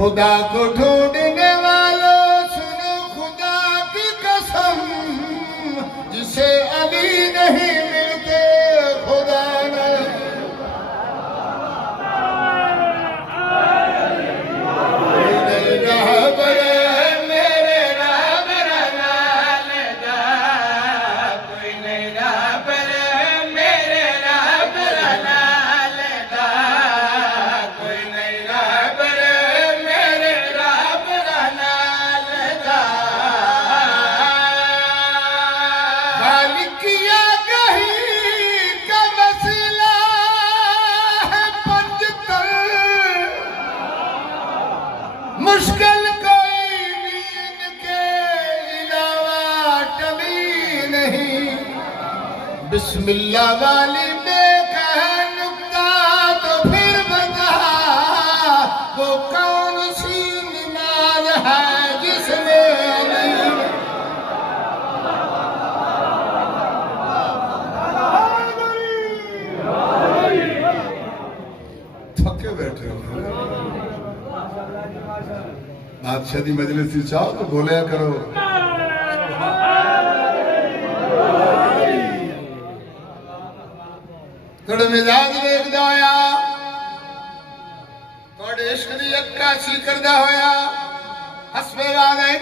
खुदा को ढूंढने वालों सुनो खुदा की कसम, जिसे अभी नहीं मिलते खुदा नहीं। मुश्किल कोई भी इनके अलावा टली नहीं। बिस्मिल्लाह वाली में कह नुक्ता तो फिर बता, वो कौन सी नमाज है जिसमें थके बैठे हो। बादशाह दी मजलिस च चाहो तो बोलिया करो। थोड़े मिजाज देखदा होया, थोड़े इश्क दी अक्कासी करदा होया, हसबे वाले